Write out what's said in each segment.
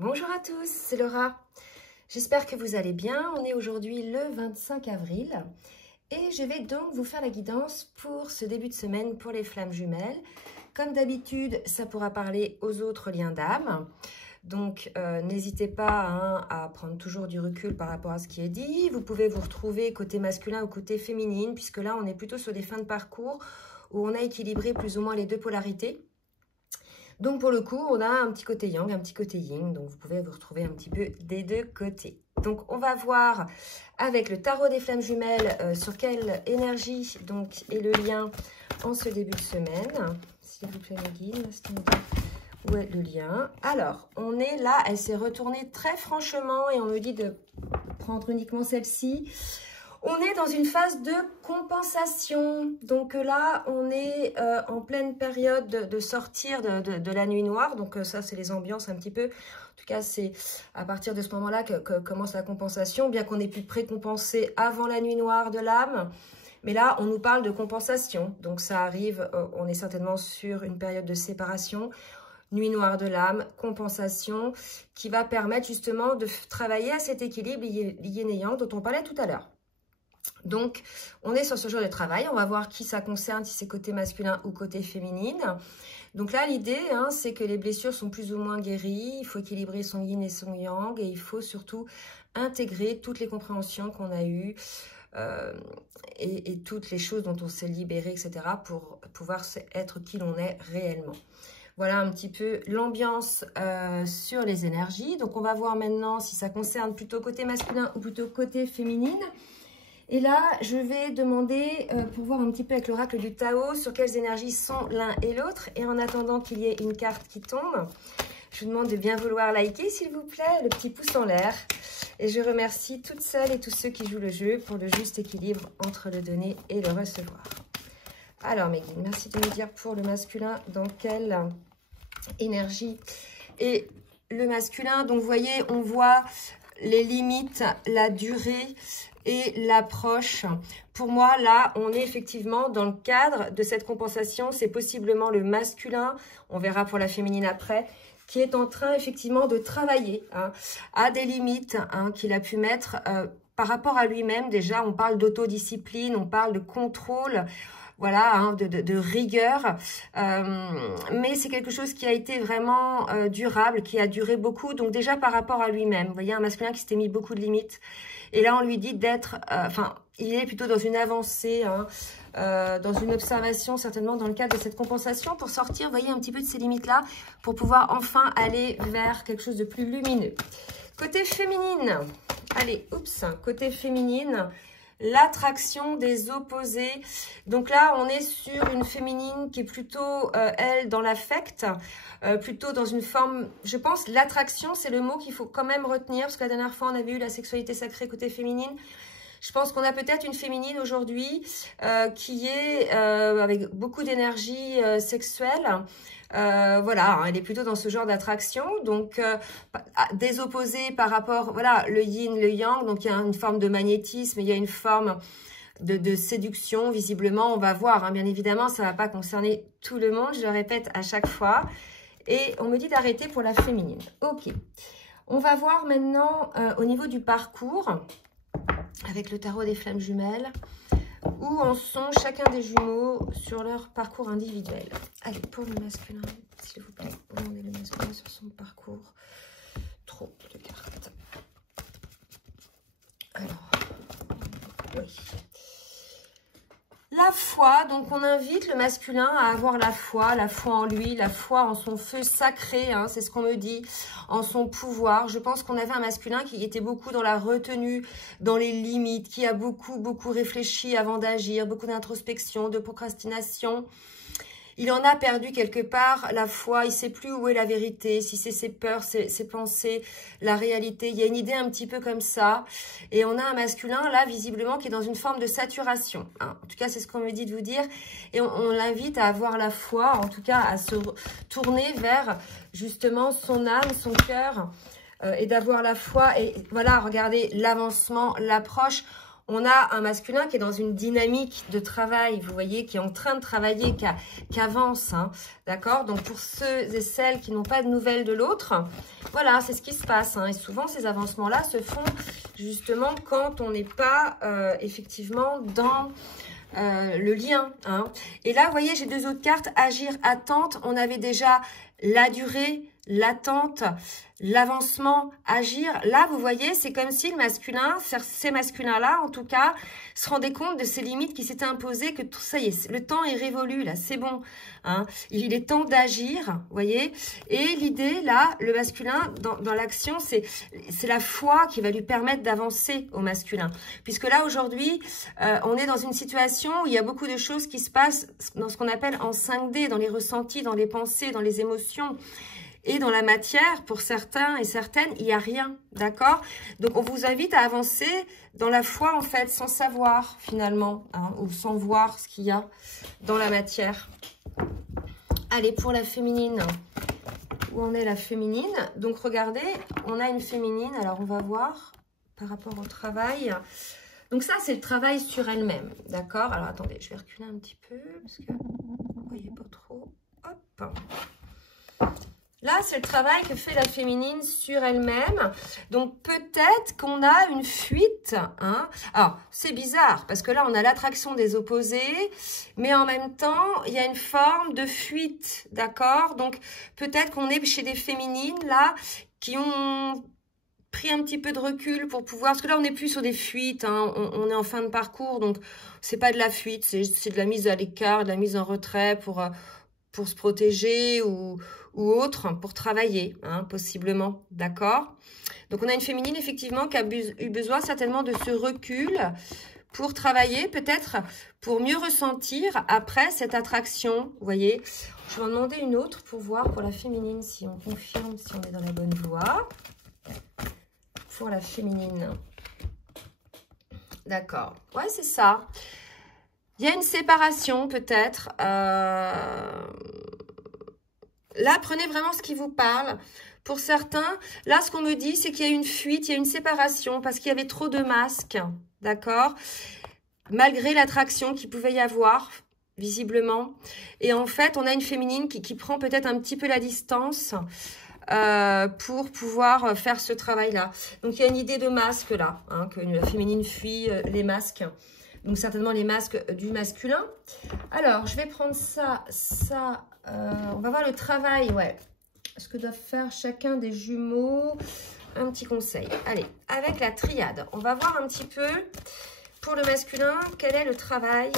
Bonjour à tous, c'est Laura. J'espère que vous allez bien. On est aujourd'hui le 25 avril et je vais donc vous faire la guidance pour ce début de semaine pour les flammes jumelles. Comme d'habitude, ça pourra parler aux autres liens d'âme. Donc, n'hésitez pas à prendre toujours du recul par rapport à ce qui est dit. Vous pouvez vous retrouver côté masculin ou côté féminine, puisque là, on est plutôt sur des fins de parcours où on a équilibré plus ou moins les deux polarités. Donc, pour le coup, on a un petit côté yang, un petit côté yin. Donc, vous pouvez vous retrouver un petit peu des deux côtés. Donc, on va voir avec le tarot des flammes jumelles sur quelle énergie donc, est le lien en ce début de semaine. S'il vous plaît, les guides, où est le lien? Alors, on est là, elle s'est retournée très franchement et on me dit de prendre uniquement celle-ci. On est dans une phase de compensation. Donc là, on est en pleine période de sortir de la nuit noire. Donc ça, c'est les ambiances un petit peu. En tout cas, c'est à partir de ce moment-là que commence la compensation, bien qu'on ait pu précompenser avant la nuit noire de l'âme. Mais là, on nous parle de compensation. Donc ça arrive, on est certainement sur une période de séparation. Nuit noire de l'âme, compensation, qui va permettre justement de travailler à cet équilibre yin et yang dont on parlait tout à l'heure. Donc, on est sur ce genre de travail. On va voir qui ça concerne, si c'est côté masculin ou côté féminine. Donc là, l'idée, c'est que les blessures sont plus ou moins guéries. Il faut équilibrer son yin et son yang. Et il faut surtout intégrer toutes les compréhensions qu'on a eues et toutes les choses dont on s'est libéré, etc. pour pouvoir être qui l'on est réellement. Voilà un petit peu l'ambiance sur les énergies. Donc, on va voir maintenant si ça concerne plutôt côté masculin ou plutôt côté féminine. Et là, je vais demander, pour voir un petit peu avec l'oracle du Tao, sur quelles énergies sont l'un et l'autre. Et en attendant qu'il y ait une carte qui tombe, je vous demande de bien vouloir liker, s'il vous plaît, le petit pouce en l'air. Et je remercie toutes celles et tous ceux qui jouent le jeu pour le juste équilibre entre le donner et le recevoir. Alors, mes guides, merci de me dire pour le masculin dans quelle énergie et le masculin. Donc, vous voyez, on voit les limites, la durée et l'approche. Pour moi, là, on est effectivement dans le cadre de cette compensation. C'est possiblement le masculin, on verra pour la féminine après, qui est en train effectivement de travailler à des limites qu'il a pu mettre par rapport à lui-même. Déjà, on parle d'autodiscipline, on parle de contrôle, voilà, de rigueur. Mais c'est quelque chose qui a été vraiment durable, qui a duré beaucoup. Donc déjà par rapport à lui-même, vous voyez, un masculin qui s'était mis beaucoup de limites. Et là, on lui dit d'être, il est plutôt dans une avancée, dans une observation, certainement dans le cadre de cette compensation, pour sortir, vous voyez, un petit peu de ces limites-là, pour pouvoir enfin aller vers quelque chose de plus lumineux. Côté féminine, allez, côté féminine, l'attraction des opposés. Donc là, on est sur une féminine qui est plutôt, elle, dans l'affect, plutôt dans une forme, je pense, l'attraction, c'est le mot qu'il faut quand même retenir, parce que la dernière fois, on avait eu la sexualité sacrée côté féminine. Je pense qu'on a peut-être une féminine aujourd'hui qui est avec beaucoup d'énergie sexuelle. Voilà, elle est plutôt dans ce genre d'attraction, donc des opposés par rapport, voilà, le yin, le yang, donc il y a une forme de magnétisme, il y a une forme de séduction, visiblement, on va voir, bien évidemment, ça ne va pas concerner tout le monde, je le répète à chaque fois, et on me dit d'arrêter pour la féminine. Ok, on va voir maintenant au niveau du parcours, avec le tarot des flammes jumelles, où en sont chacun des jumeaux sur leur parcours individuel. Allez, pour le masculin, s'il vous plaît, où en est le masculin sur son parcours? Trop de cartes. Alors, oui. La foi, donc on invite le masculin à avoir la foi en lui, la foi en son feu sacré, c'est ce qu'on me dit, en son pouvoir. Je pense qu'on avait un masculin qui était beaucoup dans la retenue, dans les limites, qui a beaucoup réfléchi avant d'agir, beaucoup d'introspection, de procrastination. Il en a perdu quelque part la foi, il ne sait plus où est la vérité, si c'est ses peurs, ses pensées, la réalité. Il y a une idée un petit peu comme ça. Et on a un masculin, là, visiblement, qui est dans une forme de saturation. En tout cas, c'est ce qu'on me dit de vous dire. Et on l'invite à avoir la foi, en tout cas, à se tourner vers, justement, son âme, son cœur, et d'avoir la foi. Et voilà, regardez l'avancement, l'approche. On a un masculin qui est dans une dynamique de travail, vous voyez, qui est en train de travailler, qui avance, d'accord? Donc, pour ceux et celles qui n'ont pas de nouvelles de l'autre, Voilà, c'est ce qui se passe. Hein. Et souvent, ces avancements-là se font justement quand on n'est pas effectivement dans le lien. Hein. Et là, vous voyez, j'ai deux autres cartes. Agir, attente. On avait déjà la durée, l'attente, l'avancement, agir. Là, vous voyez, c'est comme si le masculin, ces masculins-là, en tout cas, se rendaient compte de ces limites qui s'étaient imposées, que tout ça y est, le temps est révolu, là, c'est bon. Hein. Il est temps d'agir, vous voyez. Et l'idée, là, le masculin, dans l'action, c'est la foi qui va lui permettre d'avancer au masculin. Puisque là, aujourd'hui, on est dans une situation où il y a beaucoup de choses qui se passent dans ce qu'on appelle en 5D, dans les ressentis, dans les pensées, dans les émotions. Et dans la matière, pour certains et certaines, il n'y a rien, d'accord? Donc, on vous invite à avancer dans la foi, en fait, sans savoir, finalement, hein, ou sans voir ce qu'il y a dans la matière. Allez, pour la féminine, où en est la féminine? Donc, regardez, on a une féminine, alors on va voir par rapport au travail. Donc, ça, c'est le travail sur elle-même, d'accord? Alors, attendez, je vais reculer un petit peu, parce que vous ne voyez pas trop. Hop! Là, c'est le travail que fait la féminine sur elle-même. Donc, peut-être qu'on a une fuite. Hein. Alors, c'est bizarre parce que là, on a l'attraction des opposés. Mais en même temps, il y a une forme de fuite. D'accord? Donc, peut-être qu'on est chez des féminines, là, qui ont pris un petit peu de recul pour pouvoir... Parce que là, on n'est plus sur des fuites. Hein. On est en fin de parcours. Donc, c'est pas de la fuite. C'est de la mise à l'écart, de la mise en retrait pour se protéger ou autre, pour travailler, hein, possiblement, d'accord? Donc, on a une féminine, effectivement, qui a eu besoin certainement de ce recul pour travailler, peut-être pour mieux ressentir après cette attraction, vous voyez? Je vais en demander une autre pour voir pour la féminine, si on confirme, si on est dans la bonne voie. Pour la féminine. D'accord. Ouais, c'est ça. Il y a une séparation, peut-être. Là, prenez vraiment ce qui vous parle. Pour certains, là, ce qu'on me dit, c'est qu'il y a une fuite, il y a une séparation parce qu'il y avait trop de masques, d'accord? Malgré l'attraction qu'il pouvait y avoir, visiblement. Et en fait, on a une féminine qui prend peut-être un petit peu la distance pour pouvoir faire ce travail-là. Donc, il y a une idée de masque, là, hein, que la féminine fuit les masques. Donc, certainement les masques du masculin. Alors, je vais prendre ça, ça... on va voir le travail, ouais. Ce que doivent faire chacun des jumeaux. Un petit conseil. Allez, avec la triade, on va voir un petit peu pour le masculin, quel est le travail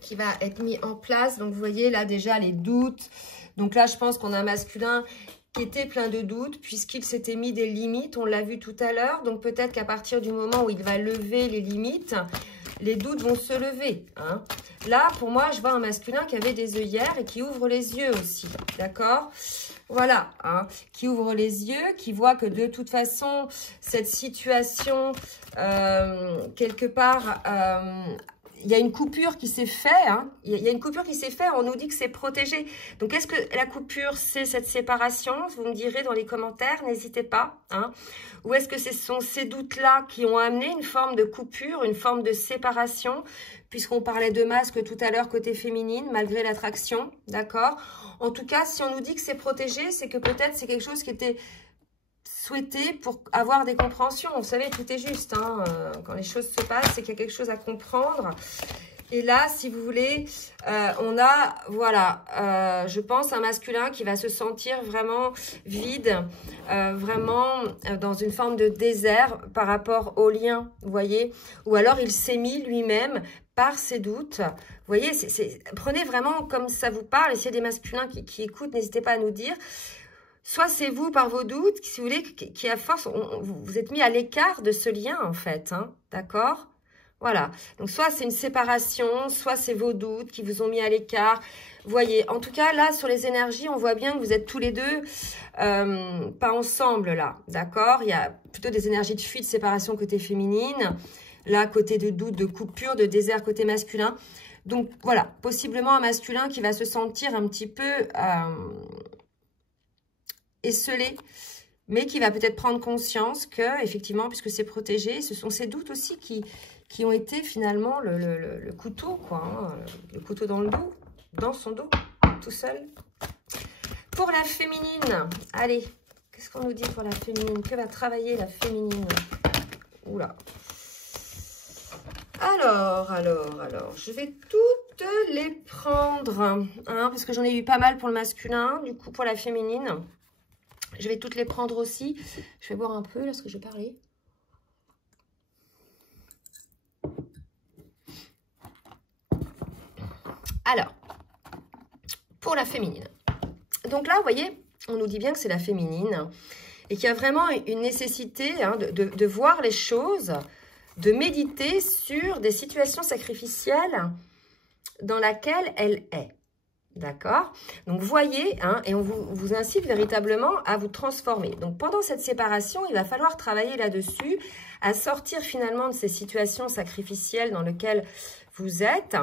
qui va être mis en place. Donc, vous voyez là déjà les doutes. Donc là, je pense qu'on a un masculin qui était plein de doutes puisqu'il s'était mis des limites. On l'a vu tout à l'heure. Donc, peut-être qu'à partir du moment où il va lever les limites, les doutes vont se lever. Hein. Là, pour moi, je vois un masculin qui avait des œillères et qui ouvre les yeux aussi. D'accord? Voilà. Hein, qui ouvre les yeux, qui voit que de toute façon, cette situation, quelque part... il y a une coupure qui s'est faite. Hein. Il y a une coupure qui s'est faite. On nous dit que c'est protégé. Donc, est-ce que la coupure, c'est cette séparation? Vous me direz dans les commentaires. N'hésitez pas. Hein. Ou est-ce que ce sont ces doutes-là qui ont amené une forme de coupure, une forme de séparation? Puisqu'on parlait de masque tout à l'heure côté féminine, malgré l'attraction. D'accord? En tout cas, si on nous dit que c'est protégé, c'est que peut-être c'est quelque chose qui était... souhaité pour avoir des compréhensions. Vous savez, tout est juste. Hein. Quand les choses se passent, c'est qu'il y a quelque chose à comprendre. Et là, si vous voulez, on a, voilà, je pense, un masculin qui va se sentir vraiment vide, vraiment dans une forme de désert par rapport au lien, vous voyez. Ou alors, il s'est mis lui-même par ses doutes. Vous voyez, prenez vraiment comme ça vous parle. Et s'il y a des masculins qui écoutent, n'hésitez pas à nous dire. Soit c'est vous, par vos doutes, si vous voulez, qui à force, vous êtes mis à l'écart de ce lien, en fait. Hein, d'accord? Voilà. Donc, soit c'est une séparation, soit c'est vos doutes qui vous ont mis à l'écart. Vous voyez, en tout cas, là, sur les énergies, on voit bien que vous êtes tous les deux pas ensemble, là. D'accord? Il y a plutôt des énergies de fuite, de séparation côté féminine. Là, côté de doute, de coupure, de désert côté masculin. Donc, voilà. Possiblement un masculin qui va se sentir un petit peu... esselé, mais qui va peut-être prendre conscience que, effectivement, puisque c'est protégé, ce sont ces doutes aussi qui ont été finalement le couteau, quoi, hein, le couteau dans le dos, dans son dos, tout seul. Pour la féminine, allez, qu'est-ce qu'on nous dit pour la féminine? Que va travailler la féminine? Oula. Alors, je vais toutes les prendre, hein, parce que j'en ai eu pas mal pour le masculin, du coup pour la féminine. Je vais toutes les prendre aussi. Je vais boire un peu, là, ce que je vais parler. Alors, pour la féminine. Donc là, vous voyez, on nous dit bien que c'est la féminine et qu'il y a vraiment une nécessité, hein, de voir les choses, de méditer sur des situations sacrificielles dans lesquelles elle est. D'accord? Donc, voyez, hein, et on vous incite véritablement à vous transformer. Donc, pendant cette séparation, il va falloir travailler là-dessus, à sortir finalement de ces situations sacrificielles dans lesquelles vous êtes.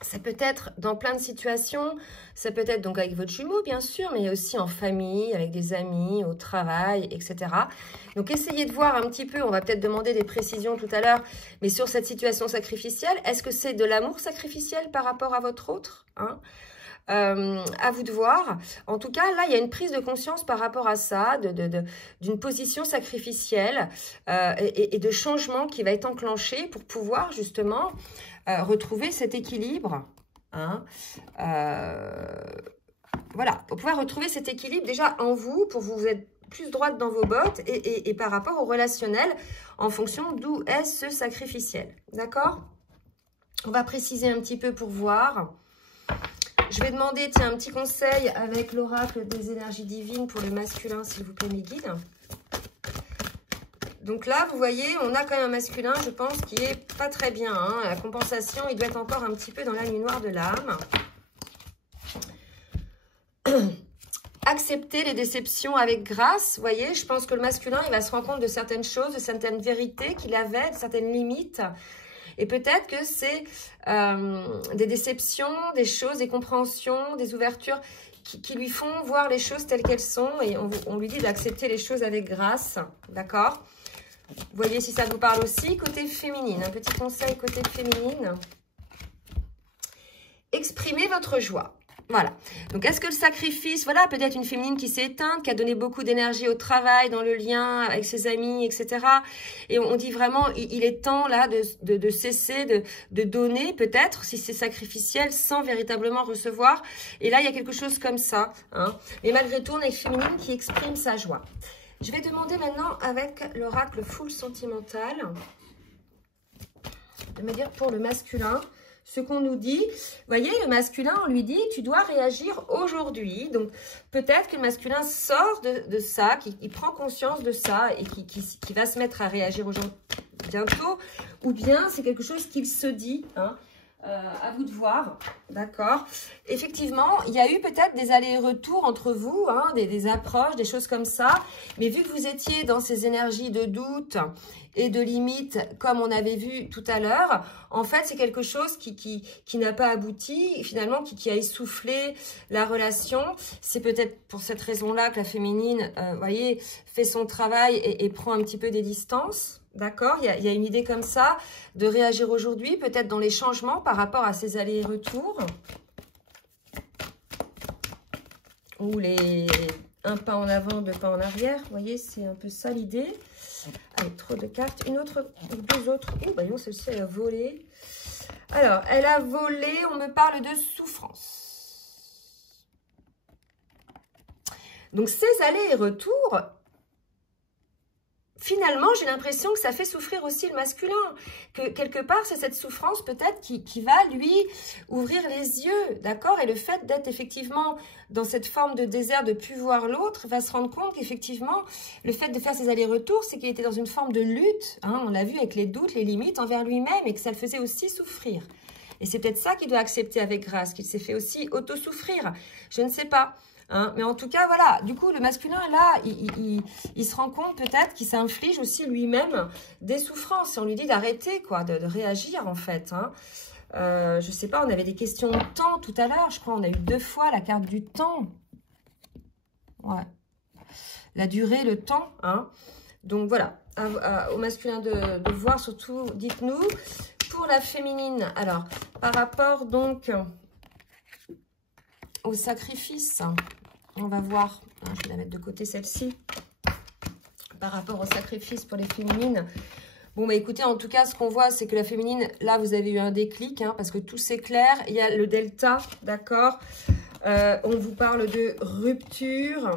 Ça peut être dans plein de situations, ça peut être donc avec votre jumeau, bien sûr, mais aussi en famille, avec des amis, au travail, etc. Donc, essayez de voir un petit peu, on va peut-être demander des précisions tout à l'heure, mais sur cette situation sacrificielle, est-ce que c'est de l'amour sacrificiel par rapport à votre autre, hein? À vous de voir. En tout cas, là, il y a une prise de conscience par rapport à ça, d'une position sacrificielle et de changement qui va être enclenché pour pouvoir justement retrouver cet équilibre. Hein, voilà, pour pouvoir retrouver cet équilibre déjà en vous, pour vous être plus droite dans vos bottes et par rapport au relationnel en fonction d'où est ce sacrificiel. D'accord? On va préciser un petit peu pour voir. Je vais demander, tiens, un petit conseil avec l'oracle des énergies divines pour le masculin, s'il vous plaît, mes guides. Donc là, vous voyez, on a quand même un masculin, je pense, qui est pas très bien. Hein. La compensation, il doit être encore un petit peu dans la nuit noire de l'âme. Accepter les déceptions avec grâce. Vous voyez, je pense que le masculin, il va se rendre compte de certaines choses, de certaines vérités qu'il avait, de certaines limites. Et peut-être que c'est des déceptions, des choses, des compréhensions, des ouvertures qui lui font voir les choses telles qu'elles sont. Et on lui dit d'accepter les choses avec grâce. D'accord? Vous voyez si ça vous parle aussi. Côté féminine, un petit conseil côté féminine. Exprimez votre joie. Voilà. Donc, est-ce que le sacrifice, voilà, peut-être une féminine qui s'est éteinte, qui a donné beaucoup d'énergie au travail, dans le lien avec ses amis, etc. Et on dit vraiment, il est temps, là, de cesser de donner, peut-être, si c'est sacrificiel, sans véritablement recevoir. Et là, il y a quelque chose comme ça. Hein. Mais malgré tout, on a une féminine qui exprime sa joie. Je vais demander maintenant, avec l'oracle full sentimental, de me dire pour le masculin, ce qu'on nous dit. Vous voyez, le masculin, on lui dit, tu dois réagir aujourd'hui. Donc, peut-être que le masculin sort de ça, qu'il prend conscience de ça et qui va se mettre à réagir aujourd'hui bientôt. Ou bien, c'est quelque chose qu'il se dit, hein. À vous de voir, d'accord. Effectivement, il y a eu peut-être des allers-retours entre vous, hein, des approches, des choses comme ça. Mais vu que vous étiez dans ces énergies de doute et de limite, comme on avait vu tout à l'heure, en fait, c'est quelque chose qui n'a pas abouti, et finalement, qui a essoufflé la relation. C'est peut-être pour cette raison-là que la féminine, voyez, fait son travail et prend un petit peu des distances. D'accord, il y a une idée comme ça, de réagir aujourd'hui, peut-être dans les changements par rapport à ces allers et retours. Ou les un pas en avant, deux pas en arrière. Vous voyez, c'est un peu ça l'idée. Allez, trop de cartes. Une autre, deux autres. Oh, bah non, celle-ci, elle a volé. Alors, elle a volé, on me parle de souffrance. Donc, ces allers et retours... Finalement, j'ai l'impression que ça fait souffrir aussi le masculin. Que quelque part, c'est cette souffrance peut-être qui va lui ouvrir les yeux, d'accord? Et le fait d'être effectivement dans cette forme de désert, de ne plus voir l'autre, va se rendre compte qu'effectivement, le fait de faire ces allers-retours, c'est qu'il était dans une forme de lutte. Hein, on l'a vu avec les doutes, les limites envers lui-même et que ça le faisait aussi souffrir. Et c'est peut-être ça qu'il doit accepter avec grâce, qu'il s'est fait aussi auto-souffrir. Je ne sais pas. Hein, mais en tout cas, voilà, du coup, le masculin, là, il se rend compte peut-être qu'il s'inflige aussi lui-même des souffrances. Et on lui dit d'arrêter, quoi, de réagir, en fait. Hein. Je sais pas, on avait des questions de temps tout à l'heure. Je crois on a eu 2 fois la carte du temps. Ouais. La durée, le temps. Hein. Donc, voilà, au masculin de voir, surtout, dites-nous. Pour la féminine, alors, par rapport, donc... au sacrifice, on va voir Je vais la mettre de côté, celle-ci. Par rapport au sacrifice pour les féminines. Bon, bah écoutez, en tout cas, ce qu'on voit, c'est que la féminine, là, vous avez eu un déclic, hein, parce que tout s'éclaire. Il y a le delta, d'accord. On vous parle de rupture.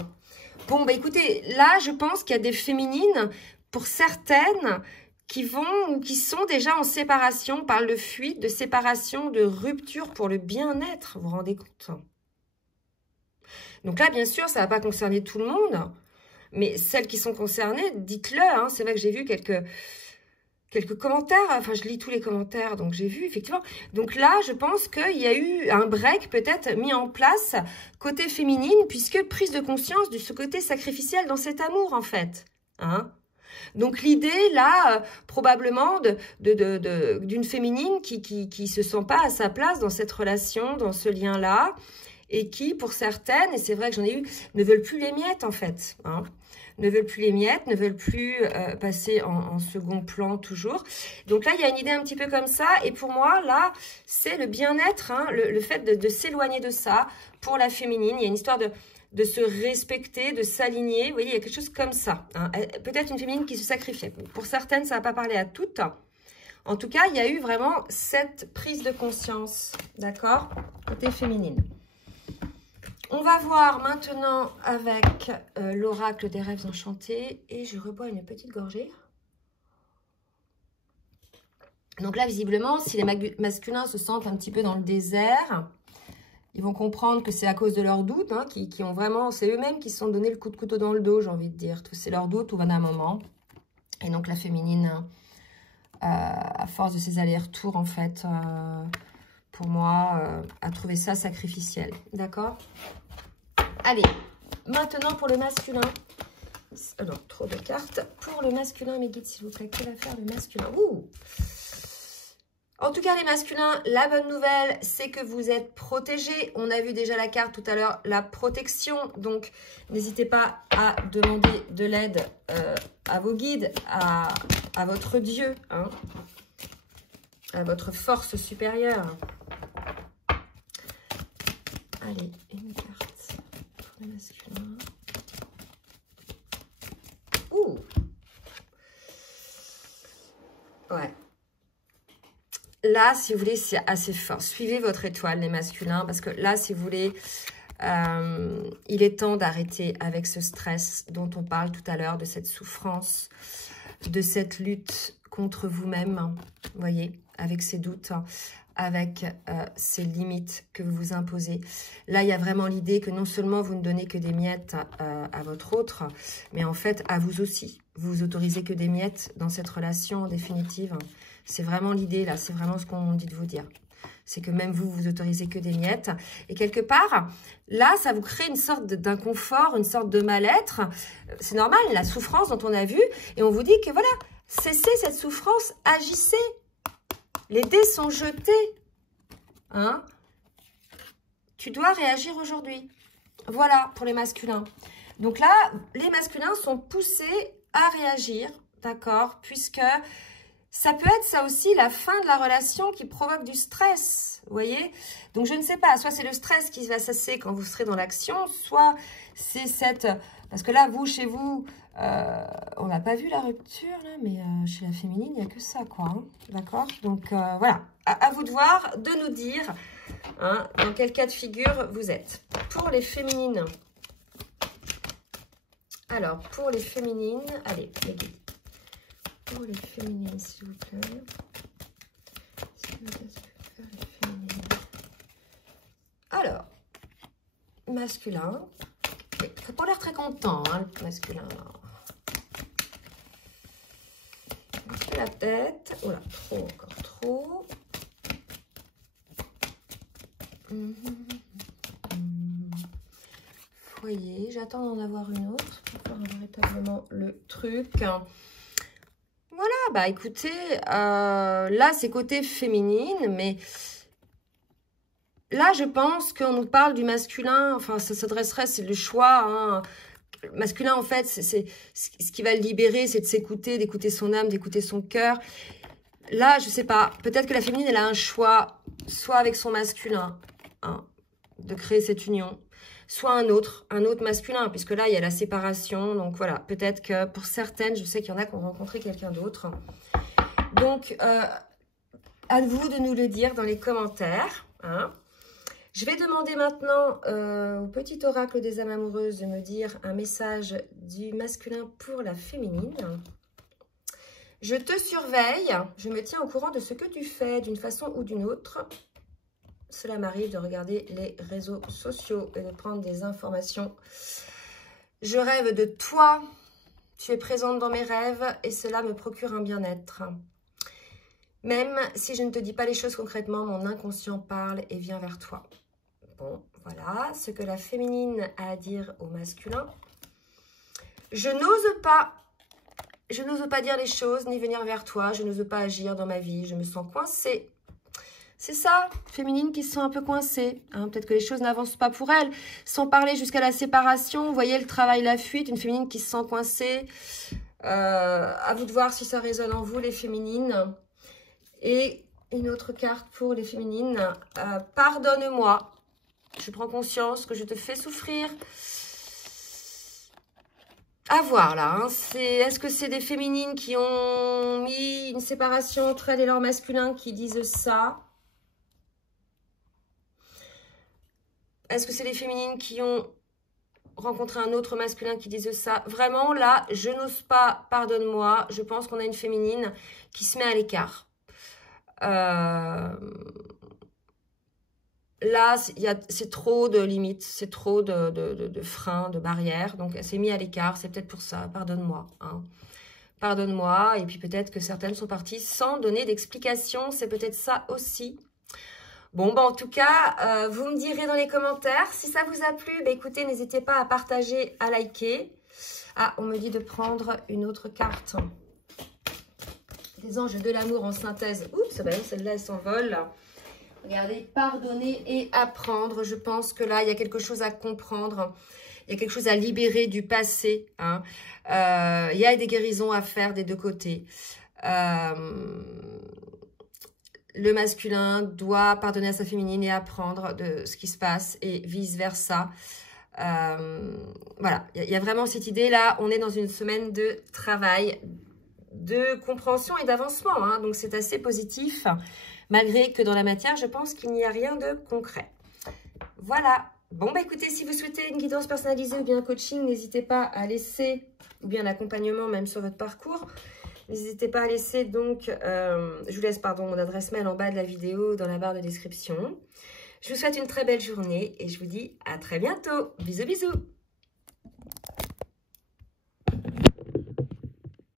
Bon, bah écoutez, là, je pense qu'il y a des féminines, pour certaines, qui vont ou qui sont déjà en séparation. On parle de fuite, de séparation, de rupture pour le bien-être. Vous vous rendez compte? Donc là, bien sûr, ça ne va pas concerner tout le monde. Mais celles qui sont concernées, dites-le. Hein, c'est vrai que j'ai vu quelques commentaires. Enfin, je lis tous les commentaires, donc j'ai vu, effectivement. Donc là, je pense qu'il y a eu un break peut-être mis en place côté féminine, puisque prise de conscience de ce côté sacrificiel dans cet amour, en fait. Hein? Donc l'idée, là, probablement, d'une féminine qui se sent pas à sa place dans cette relation, dans ce lien-là, et qui, pour certaines, et c'est vrai que j'en ai eu, ne veulent plus les miettes, en fait. Hein, ne veulent plus les miettes, ne veulent plus passer en second plan toujours. Donc là, il y a une idée un petit peu comme ça. Et pour moi, là, c'est le bien-être, hein, le fait de s'éloigner de ça pour la féminine. Il y a une histoire de se respecter, de s'aligner. Vous voyez, il y a quelque chose comme ça. Hein. Peut-être une féminine qui se sacrifiait. Pour certaines, ça ne va pas parler à toutes. En tout cas, il y a eu vraiment cette prise de conscience, d'accord, côté féminine. On va voir maintenant avec l'oracle des rêves enchantés. Et je rebois une petite gorgée. Donc là, visiblement, si les masculins se sentent un petit peu dans le désert, ils vont comprendre que c'est à cause de leurs doutes, hein, qui ont vraiment, c'est eux-mêmes qui se sont donné le coup de couteau dans le dos, j'ai envie de dire. C'est leur doute, tout va d'un moment. Et donc la féminine, à force de ses allers-retours, en fait... pour moi, à trouver ça sacrificiel. D'accord? Allez, maintenant pour le masculin. Non, trop de cartes. Pour le masculin, mes guides, s'il vous plaît, que va faire le masculin? Ouh! En tout cas, les masculins, la bonne nouvelle, c'est que vous êtes protégés. On a vu déjà la carte tout à l'heure, la protection. Donc, n'hésitez pas à demander de l'aide à vos guides, à votre Dieu, hein, à votre force supérieure. Allez, une carte pour le masculin. Ouh! Ouais. Là, si vous voulez, c'est assez fort. Suivez votre étoile, les masculins, parce que là, si vous voulez, il est temps d'arrêter avec ce stress dont on parle tout à l'heure, de cette souffrance, de cette lutte contre vous-même, vous voyez, avec ces doutes, avec ces limites que vous vous imposez. Là, il y a vraiment l'idée que non seulement vous ne donnez que des miettes à votre autre, mais en fait, à vous aussi. Vous vous autorisez que des miettes dans cette relation, en définitive. C'est vraiment l'idée, là. C'est vraiment ce qu'on dit de vous dire. C'est que même vous, vous autorisez que des miettes. Et quelque part, là, ça vous crée une sorte d'inconfort, une sorte de mal-être. C'est normal, la souffrance dont on a vu. Et on vous dit que voilà, cessez cette souffrance, agissez. Les dés sont jetés. Hein? Tu dois réagir aujourd'hui. Voilà pour les masculins. Donc là, les masculins sont poussés à réagir, d'accord? Puisque ça peut être ça aussi la fin de la relation qui provoque du stress, vous voyez? Donc je ne sais pas, soit c'est le stress qui va cesser quand vous serez dans l'action, soit c'est cette... Parce que là, vous, chez vous, on n'a pas vu la rupture, là, mais chez la féminine, il n'y a que ça, quoi. Hein, d'accord? Donc voilà, à vous de voir, de nous dire hein, dans quel cas de figure vous êtes. Pour les féminines, alors, pour les féminines, allez, les guides. Pour les féminines, s'il vous plaît. Alors, masculin. Il n'a pas l'air très content, hein, le masculin. La tête. Oh là, trop, encore trop. Foyer. J'attends d'en avoir une autre pour voir véritablement le truc. Voilà, bah écoutez, là c'est côté féminine, mais là je pense qu'on nous parle du masculin, enfin ça s'adresserait, c'est le choix, hein. Le masculin en fait, c'est ce qui va le libérer, c'est de s'écouter, d'écouter son âme, d'écouter son cœur. Là, je sais pas, peut-être que la féminine, elle a un choix, soit avec son masculin, hein, de créer cette union, soit un autre masculin, puisque là, il y a la séparation. Donc voilà, peut-être que pour certaines, je sais qu'il y en a qui ont rencontré quelqu'un d'autre. Donc, à vous de nous le dire dans les commentaires. Hein. Je vais demander maintenant au petit oracle des âmes amoureuses de me dire un message du masculin pour la féminine. Je te surveille, je me tiens au courant de ce que tu fais d'une façon ou d'une autre. Cela m'arrive de regarder les réseaux sociaux et de prendre des informations. Je rêve de toi, tu es présente dans mes rêves et cela me procure un bien-être. Même si je ne te dis pas les choses concrètement, mon inconscient parle et vient vers toi. Bon, voilà ce que la féminine a à dire au masculin. Je n'ose pas dire les choses ni venir vers toi. Je n'ose pas agir dans ma vie. Je me sens coincée. C'est ça, féminine qui se sent un peu coincée. Hein. Peut-être que les choses n'avancent pas pour elle. Sans parler jusqu'à la séparation. Vous voyez, le travail, la fuite. Une féminine qui se sent coincée. À vous de voir si ça résonne en vous, les féminines. Et une autre carte pour les féminines. Pardonne-moi. Je prends conscience que je te fais souffrir. À voir là, hein. Est-ce que c'est des féminines qui ont mis une séparation entre elles et leur masculin qui disent ça? Est-ce que c'est des féminines qui ont rencontré un autre masculin qui disent ça? Vraiment là, je n'ose pas, pardonne-moi. Je pense qu'on a une féminine qui se met à l'écart. Là, c'est trop de limites, c'est trop de freins, de barrières. Donc, elle s'est mise à l'écart. C'est peut-être pour ça. Pardonne-moi. Hein. Pardonne-moi. Et puis, peut-être que certaines sont parties sans donner d'explication. C'est peut-être ça aussi. Bon, bah, en tout cas, vous me direz dans les commentaires. Si ça vous a plu, bah, écoutez, n'hésitez pas à partager, à liker. Ah, on me dit de prendre une autre carte. Les anges de l'amour en synthèse. Oups, bah, celle-là, elle s'envole. Regardez, pardonner et apprendre. Je pense que là, il y a quelque chose à comprendre. Il y a quelque chose à libérer du passé. Hein. Il y a des guérisons à faire des deux côtés. Le masculin doit pardonner à sa féminine et apprendre de ce qui se passe et vice-versa. Voilà, il y a vraiment cette idée-là. On est dans une semaine de travail, de compréhension et d'avancement. Hein. Donc, c'est assez positif. Malgré que dans la matière, je pense qu'il n'y a rien de concret. Voilà. Bon, bah écoutez, si vous souhaitez une guidance personnalisée ou bien un coaching, n'hésitez pas à laisser, ou bien un accompagnement même sur votre parcours, n'hésitez pas à laisser donc, je vous laisse pardon, mon adresse mail en bas de la vidéo, dans la barre de description. Je vous souhaite une très belle journée et je vous dis à très bientôt. Bisous, bisous.